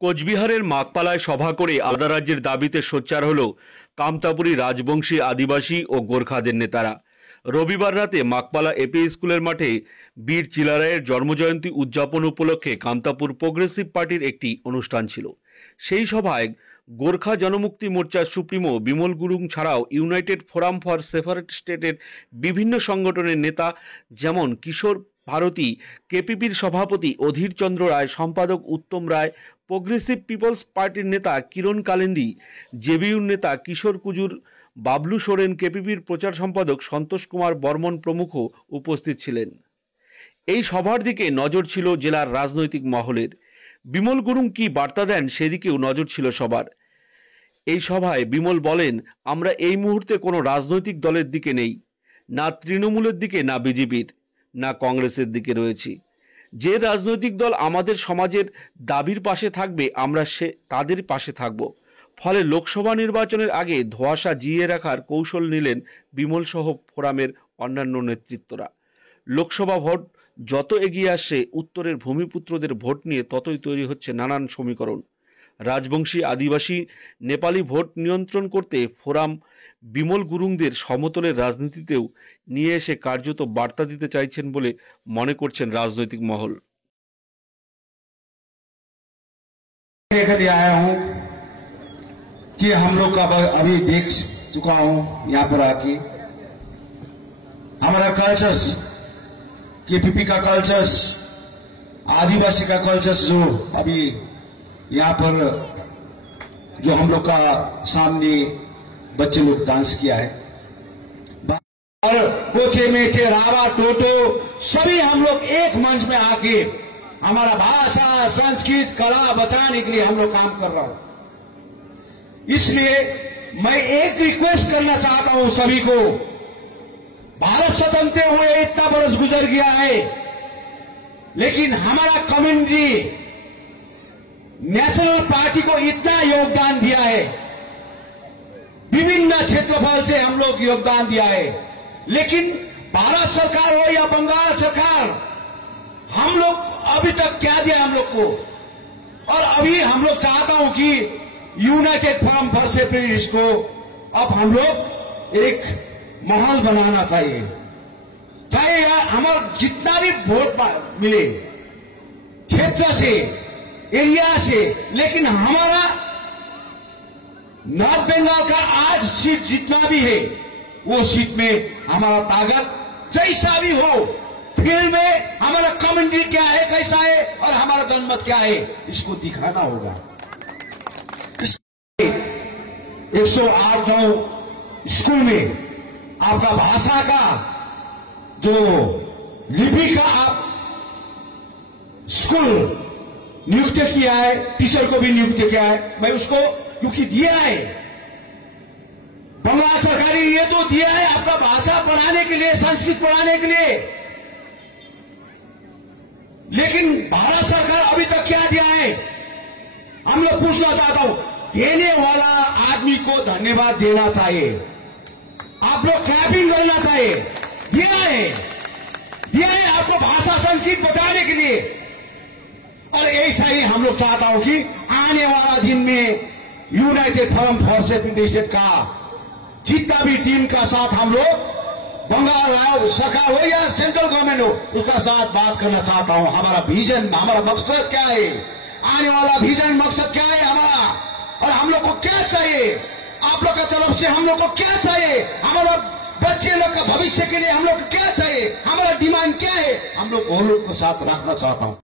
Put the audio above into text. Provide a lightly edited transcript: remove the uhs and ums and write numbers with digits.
কোচবিহারের মাকপালায় সভা করে আলাদা রাজ্যের দাবিতে সোচ্চার হল কামতাপুরী রাজবংশী আদিবাসী ও গোর্খাদের নেতারা। রবিবার রাতে মাকপালা এপি স্কুলের মাঠে বীর চিলারায়ের জন্মজয়ন্তী উদযাপন উপলক্ষে কামতাপুর প্রোগ্রেসিভ পার্টির একটি অনুষ্ঠান ছিল। সেই সভায় গোর্খা জনমুক্তি মোর্চার সুপ্রিমো বিমল গুরুং ছাড়াও ইউনাইটেড ফোরাম ফর সেপারেট স্টেটের বিভিন্ন সংগঠনের নেতা যেমন কিশোর ভারতী, কেপিপির সভাপতি অধীর চন্দ্র রায়, সম্পাদক উত্তম রায়, প্রোগ্রেসিভ পিপলস পার্টির নেতা কিরণ কালিন্দী, জেবিইউর নেতা কিশোর কুজুর, বাবলু সোরেন, কেপিপির প্রচার সম্পাদক সন্তোষ কুমার বর্মন প্রমুখ উপস্থিত ছিলেন। এই সভার দিকে নজর ছিল জেলার রাজনৈতিক মহলের। বিমল গুরুং কি বার্তা দেন সেদিকেও নজর ছিল সবার। এই সভায় বিমল বলেন, আমরা এই মুহূর্তে কোনো রাজনৈতিক দলের দিকে নেই, না তৃণমূলের দিকে, না বিজেপির, না কংগ্রেসের দিকে রয়েছি। যে রাজনৈতিক দল আমাদের সমাজের দাবির পাশে থাকবে আমরা তাদের পাশে থাকব। ফলে লোকসভা নির্বাচনের আগে ধোঁয়াশা জিইয়ে রাখার কৌশল নিলেন বিমল সহ ফোরামের অন্যান্য নেতৃত্বরা। লোকসভা ভোট যত এগিয়ে আসছে উত্তরের ভূমিপুত্রদের ভোট নিয়ে ততই তৈরি হচ্ছে নানান সমীকরণ। রাজবংশী, আদিবাসী, নেপালি ভোট নিয়ন্ত্রণ করতে ফোরাম বিমল গুরুংদের সমতলের রাজনীতিতেও নিয়ে এসে কার্যত বার্তা দিতে চাইছেন বলে মনে করছেন রাজনৈতিক মহল। आया हूं कि हम लोग का अभी देख चुका हूं यहां पर आके हमारा कल्चर्स, केपीपी का कल्चर्स, आदिवासी का कल्चर्स जो अभी यहां पर जो हम लोग का सामने बच्चे लोग डांस किया है, और कोचे मेचे रावा टोटो सभी हम लोग एक मंच में आके हमारा भाषा, संस्कृत, कला बचाने के लिए हम लोग काम कर रहा हूं। इसलिए मैं एक रिक्वेस्ट करना चाहता हूं सभी को। भारत स्वतंत्र हुए इतना बरस गुजर गया है, लेकिन हमारा कम्युनिटी नेशनल पार्टी को इतना योगदान दिया है, विभिन्न क्षेत्रफल से हम लोग योगदान दिया है, लेकिन भारत सरकार हो या बंगाल सरकार, हम लोग अभी तक क्या दिया हम लोग को। और अभी हम लोग चाहता हूं कि यूनाइटेड फोरम फॉर सेपरेटिस्ट को अब हम लोग एक माहौल बनाना चाहिए, चाहे यार हमारा जितना भी वोट मिले क्षेत्र से, एरिया से, लेकिन हमारा नॉर्थ बंगाल का आज सीट जितना भी है वो सीट में हमारा ताकत जैसा भी हो, फील्ड में हमारा कम्युनिटी क्या है, कैसा है, और हमारा जनमत क्या है, इसको दिखाना होगा। 108 स्कूल में आपका भाषा का जो लिपि का आप स्कूल नियुक्त किया है, टीचर को भी नियुक्त किया है, मैं उसको क्योंकि दिया है, बंगाल सरकार ने ये तो दिया है आपका भाषा पढ़ाने के लिए, संस्कृत पढ़ाने के लिए, लेकिन भारत सरकार अभी तक क्या दिया है हम लोग पूछना चाहता हूं। देने वाला आदमी को धन्यवाद देना चाहिए, आप लोग क्लैपिंग करना चाहिए। दिया है आपको भाषा संस्कृत बचाने के लिए, और ऐसा ही हम लोग चाहता हूं कि आने वाला दिन में यूनाइटेड फोरम फॉर सेपरेटिस्ट का जितना भी टीम का साथ हम लोग बंगाल सरकार हो या सेंट्रल गवर्नमेंट हो, उसका साथ बात करना चाहता हूं। हमारा विजन, हमारा मकसद क्या है, आने वाला विजन मकसद क्या है हमारा, और हम लोग को क्या चाहिए, आप लोग का तरफ से हम लोग को क्या चाहिए, हमारा बच्चे लोग का भविष्य के लिए हम लोग को क्या चाहिए, हमारा डिमांड क्या है, हम लोग वो लोग को साथ रखना चाहता हूं।